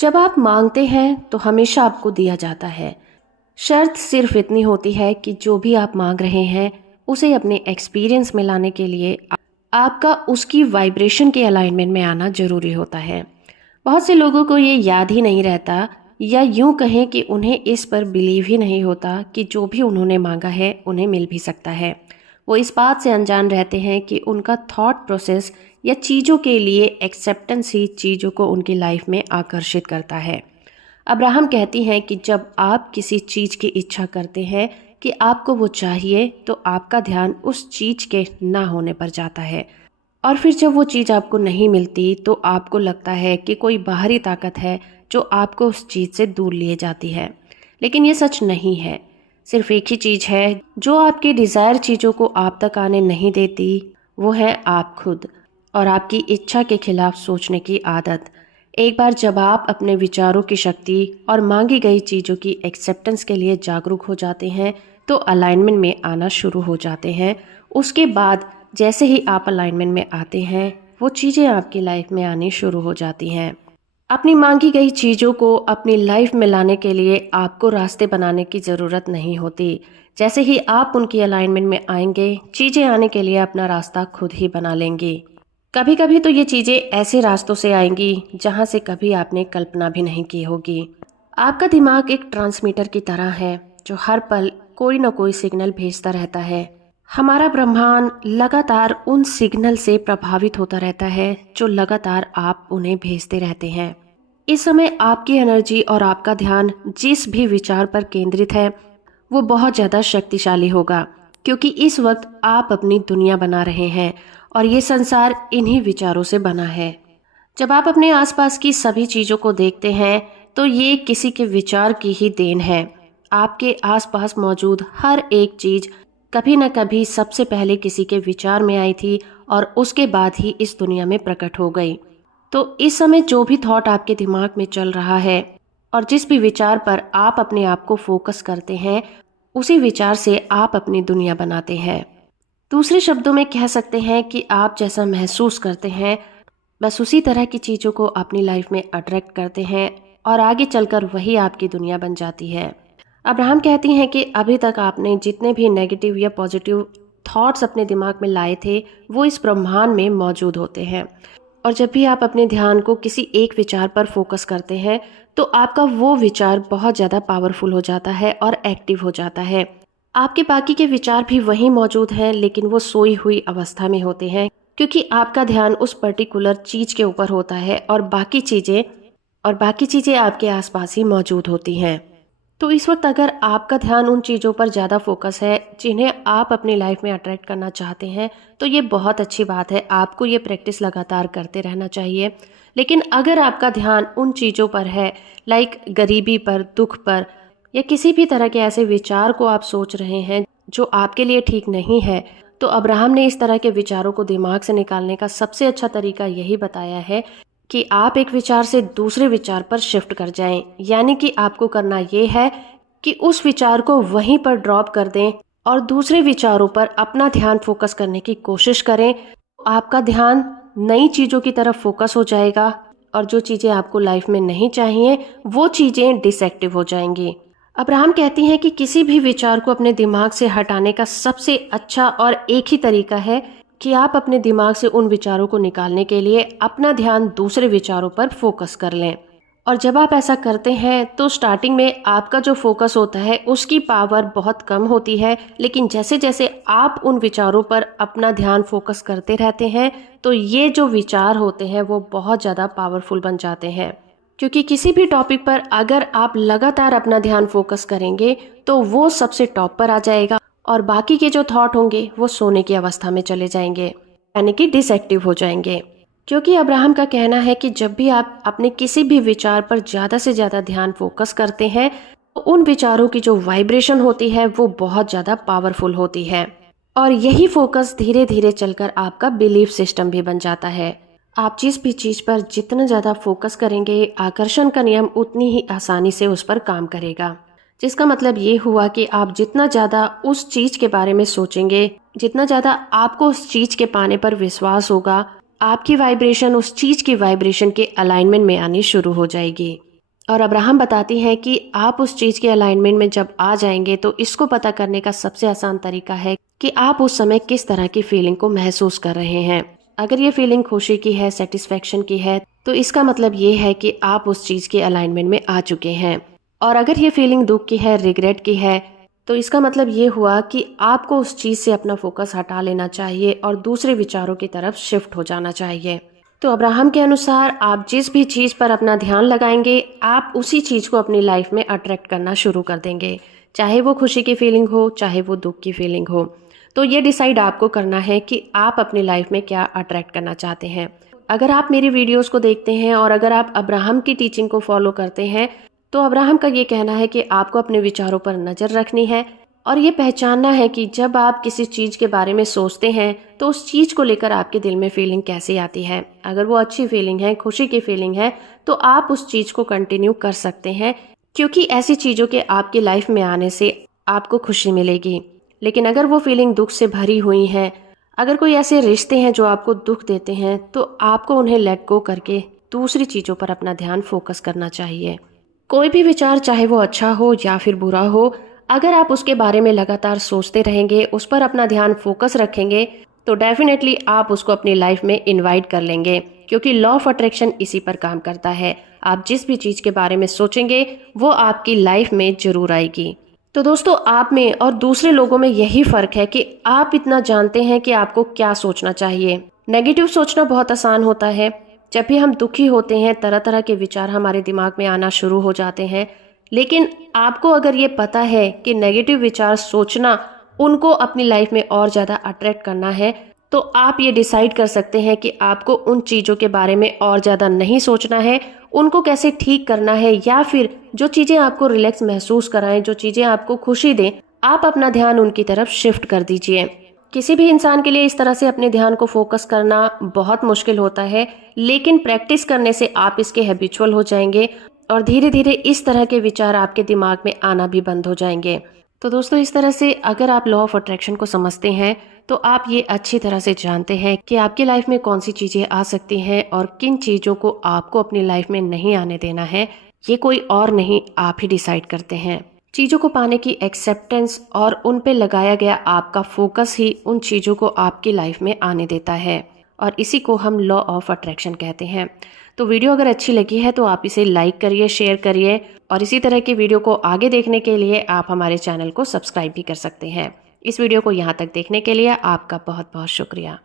जब आप मांगते हैं तो हमेशा आपको दिया जाता है। शर्त सिर्फ इतनी होती है कि जो भी आप मांग रहे हैं उसे अपने एक्सपीरियंस में लाने के लिए आपका उसकी वाइब्रेशन के अलाइनमेंट में आना ज़रूरी होता है। बहुत से लोगों को ये याद ही नहीं रहता, या यूं कहें कि उन्हें इस पर बिलीव ही नहीं होता कि जो भी उन्होंने मांगा है उन्हें मिल भी सकता है। वो इस बात से अनजान रहते हैं कि उनका थॉट प्रोसेस या चीज़ों के लिए एक्सेप्टेंस ही चीज़ों को उनकी लाइफ में आकर्षित करता है। अब्राहम कहती हैं कि जब आप किसी चीज़ की इच्छा करते हैं कि आपको वो चाहिए, तो आपका ध्यान उस चीज़ के ना होने पर जाता है। और फिर जब वो चीज़ आपको नहीं मिलती तो आपको लगता है कि कोई बाहरी ताकत है जो आपको उस चीज़ से दूर लिए जाती है। लेकिन ये सच नहीं है। सिर्फ एक ही चीज़ है जो आपकी डिज़ायर चीज़ों को आप तक आने नहीं देती, वो है आप खुद और आपकी इच्छा के खिलाफ सोचने की आदत। एक बार जब आप अपने विचारों की शक्ति और मांगी गई चीज़ों की एक्सेप्टेंस के लिए जागरूक हो जाते हैं तो अलाइनमेंट में आना शुरू हो जाते हैं। उसके बाद जैसे ही आप अलाइनमेंट में आते हैं वो चीज़ें आपकी लाइफ में आनी शुरू हो जाती हैं। अपनी मांगी गई चीज़ों को अपनी लाइफ में लाने के लिए आपको रास्ते बनाने की ज़रूरत नहीं होती। जैसे ही आप उनकी अलाइनमेंट में आएंगे, चीज़ें आने के लिए अपना रास्ता खुद ही बना लेंगी। कभी कभी तो ये चीज़ें ऐसे रास्तों से आएंगी जहाँ से कभी आपने कल्पना भी नहीं की होगी। आपका दिमाग एक ट्रांसमीटर की तरह है जो हर पल कोई ना कोई सिग्नल भेजता रहता है। हमारा ब्रह्मांड लगातार उन सिग्नल से प्रभावित होता रहता है जो लगातार आप उन्हें भेजते रहते हैं। इस समय आपकी एनर्जी और आपका ध्यान जिस भी विचार पर केंद्रित है वो बहुत ज़्यादा शक्तिशाली होगा, क्योंकि इस वक्त आप अपनी दुनिया बना रहे हैं और ये संसार इन्हीं विचारों से बना है। जब आप अपने आसपास की सभी चीज़ों को देखते हैं तो ये किसी के विचार की ही देन है। आपके आसपास मौजूद हर एक चीज़ कभी न कभी सबसे पहले किसी के विचार में आई थी और उसके बाद ही इस दुनिया में प्रकट हो गई। तो इस समय जो भी थॉट आपके दिमाग में चल रहा है और जिस भी विचार पर आप अपने आप को फोकस करते हैं, उसी विचार से आप अपनी दुनिया बनाते हैं। दूसरे शब्दों में कह सकते हैं कि आप जैसा महसूस करते हैं बस उसी तरह की चीज़ों को अपनी लाइफ में अट्रैक्ट करते हैं और आगे चलकर वही आपकी दुनिया बन जाती है। अब्राहम कहती हैं कि अभी तक आपने जितने भी नेगेटिव या पॉजिटिव थॉट्स अपने दिमाग में लाए थे वो इस ब्रह्मांड में मौजूद होते हैं। और जब भी आप अपने ध्यान को किसी एक विचार पर फोकस करते हैं तो आपका वो विचार बहुत ज़्यादा पावरफुल हो जाता है और एक्टिव हो जाता है। आपके बाकी के विचार भी वहीं मौजूद हैं, लेकिन वो सोई हुई अवस्था में होते हैं, क्योंकि आपका ध्यान उस पर्टिकुलर चीज़ के ऊपर होता है और बाकी चीज़ें आपके आसपास ही मौजूद होती हैं। तो इस वक्त अगर आपका ध्यान उन चीज़ों पर ज़्यादा फोकस है जिन्हें आप अपनी लाइफ में अट्रैक्ट करना चाहते हैं, तो ये बहुत अच्छी बात है। आपको ये प्रैक्टिस लगातार करते रहना चाहिए। लेकिन अगर आपका ध्यान उन चीज़ों पर है, लाइक गरीबी पर, दुख पर, या किसी भी तरह के ऐसे विचार को आप सोच रहे हैं जो आपके लिए ठीक नहीं है, तो अब्राहम ने इस तरह के विचारों को दिमाग से निकालने का सबसे अच्छा तरीका यही बताया है कि आप एक विचार से दूसरे विचार पर शिफ्ट कर जाएं। यानी कि आपको करना ये है कि उस विचार को वहीं पर ड्रॉप कर दें और दूसरे विचारों पर अपना ध्यान फोकस करने की कोशिश करें। आपका ध्यान नई चीज़ों की तरफ फोकस हो जाएगा और जो चीज़ें आपको लाइफ में नहीं चाहिए वो चीज़ें डिसएक्टिव हो जाएंगी। अब्राहम कहती हैं कि किसी भी विचार को अपने दिमाग से हटाने का सबसे अच्छा और एक ही तरीका है कि आप अपने दिमाग से उन विचारों को निकालने के लिए अपना ध्यान दूसरे विचारों पर फोकस कर लें। और जब आप ऐसा करते हैं तो स्टार्टिंग में आपका जो फोकस होता है उसकी पावर बहुत कम होती है, लेकिन जैसे जैसे आप उन विचारों पर अपना ध्यान फोकस करते रहते हैं तो ये जो विचार होते हैं वो बहुत ज़्यादा पावरफुल बन जाते हैं। क्योंकि किसी भी टॉपिक पर अगर आप लगातार अपना ध्यान फोकस करेंगे तो वो सबसे टॉप पर आ जाएगा और बाकी के जो थॉट होंगे वो सोने की अवस्था में चले जाएंगे, यानी कि डिसएक्टिव हो जाएंगे। क्योंकि अब्राहम का कहना है कि जब भी आप अपने किसी भी विचार पर ज़्यादा से ज़्यादा ध्यान फोकस करते हैं तो उन विचारों की जो वाइब्रेशन होती है वो बहुत ज़्यादा पावरफुल होती है और यही फोकस धीरे धीरे चलकर आपका बिलीफ सिस्टम भी बन जाता है। आप जिस भी चीज़ पर जितना ज़्यादा फोकस करेंगे, आकर्षण का नियम उतनी ही आसानी से उस पर काम करेगा। जिसका मतलब ये हुआ कि आप जितना ज़्यादा उस चीज़ के बारे में सोचेंगे, जितना ज़्यादा आपको उस चीज़ के पाने पर विश्वास होगा, आपकी वाइब्रेशन उस चीज़ की वाइब्रेशन के अलाइनमेंट में आनी शुरू हो जाएगी। और अब्राहम बताती हैं कि आप उस चीज़ के अलाइनमेंट में जब आ जाएंगे तो इसको पता करने का सबसे आसान तरीका है कि आप उस समय किस तरह की फीलिंग को महसूस कर रहे हैं। अगर ये फीलिंग खुशी की है, सेटिस्फेक्शन की है, तो इसका मतलब ये है कि आप उस चीज़ के अलाइनमेंट में आ चुके हैं। और अगर ये फीलिंग दुख की है, रिग्रेट की है, तो इसका मतलब ये हुआ कि आपको उस चीज़ से अपना फोकस हटा लेना चाहिए और दूसरे विचारों की तरफ शिफ्ट हो जाना चाहिए। तो अब्राहम के अनुसार आप जिस भी चीज़ पर अपना ध्यान लगाएंगे, आप उसी चीज़ को अपनी लाइफ में अट्रैक्ट करना शुरू कर देंगे, चाहे वो खुशी की फीलिंग हो, चाहे वो दुख की फीलिंग हो। तो ये डिसाइड आपको करना है कि आप अपनी लाइफ में क्या अट्रैक्ट करना चाहते हैं। अगर आप मेरी वीडियोस को देखते हैं और अगर आप अब्राहम की टीचिंग को फॉलो करते हैं, तो अब्राहम का ये कहना है कि आपको अपने विचारों पर नज़र रखनी है और ये पहचानना है कि जब आप किसी चीज़ के बारे में सोचते हैं तो उस चीज़ को लेकर आपके दिल में फीलिंग कैसी आती है। अगर वो अच्छी फीलिंग है, खुशी की फीलिंग है, तो आप उस चीज़ को कंटिन्यू कर सकते हैं, क्योंकि ऐसी चीज़ों के आपकी लाइफ में आने से आपको खुशी मिलेगी। लेकिन अगर वो फीलिंग दुख से भरी हुई है, अगर कोई ऐसे रिश्ते हैं जो आपको दुख देते हैं, तो आपको उन्हें लेट गो करके दूसरी चीज़ों पर अपना ध्यान फोकस करना चाहिए। कोई भी विचार, चाहे वो अच्छा हो या फिर बुरा हो, अगर आप उसके बारे में लगातार सोचते रहेंगे, उस पर अपना ध्यान फोकस रखेंगे, तो डेफिनेटली आप उसको अपनी लाइफ में इनवाइट कर लेंगे, क्योंकि लॉ ऑफ अट्रैक्शन इसी पर काम करता है। आप जिस भी चीज़ के बारे में सोचेंगे वो आपकी लाइफ में जरूर आएगी। तो दोस्तों, आप में और दूसरे लोगों में यही फर्क है कि आप इतना जानते हैं कि आपको क्या सोचना चाहिए। नेगेटिव सोचना बहुत आसान होता है। जब भी हम दुखी होते हैं, तरह तरह के विचार हमारे दिमाग में आना शुरू हो जाते हैं। लेकिन आपको अगर ये पता है कि नेगेटिव विचार सोचना उनको अपनी लाइफ में और ज़्यादा अट्रैक्ट करना है, तो आप ये डिसाइड कर सकते हैं कि आपको उन चीज़ों के बारे में और ज़्यादा नहीं सोचना है, उनको कैसे ठीक करना है, या फिर जो चीज़ें आपको रिलैक्स महसूस कराएं, जो चीज़ें आपको खुशी दें, आप अपना ध्यान उनकी तरफ शिफ्ट कर दीजिए। किसी भी इंसान के लिए इस तरह से अपने ध्यान को फोकस करना बहुत मुश्किल होता है, लेकिन प्रैक्टिस करने से आप इसके हैबिचुअल हो जाएंगे और धीरे धीरे इस तरह के विचार आपके दिमाग में आना भी बंद हो जाएंगे। तो दोस्तों, इस तरह से अगर आप लॉ ऑफ अट्रैक्शन को समझते हैं, तो आप ये अच्छी तरह से जानते हैं कि आपकी लाइफ में कौन सी चीज़ें आ सकती हैं और किन चीज़ों को आपको अपनी लाइफ में नहीं आने देना है। ये कोई और नहीं, आप ही डिसाइड करते हैं। चीज़ों को पाने की एक्सेप्टेंस और उन पे लगाया गया आपका फोकस ही उन चीज़ों को आपकी लाइफ में आने देता है, और इसी को हम लॉ ऑफ अट्रैक्शन कहते हैं। तो वीडियो अगर अच्छी लगी है तो आप इसे लाइक करिए, शेयर करिए, और इसी तरह की वीडियो को आगे देखने के लिए आप हमारे चैनल को सब्सक्राइब भी कर सकते हैं। इस वीडियो को यहाँ तक देखने के लिए आपका बहुत बहुत शुक्रिया।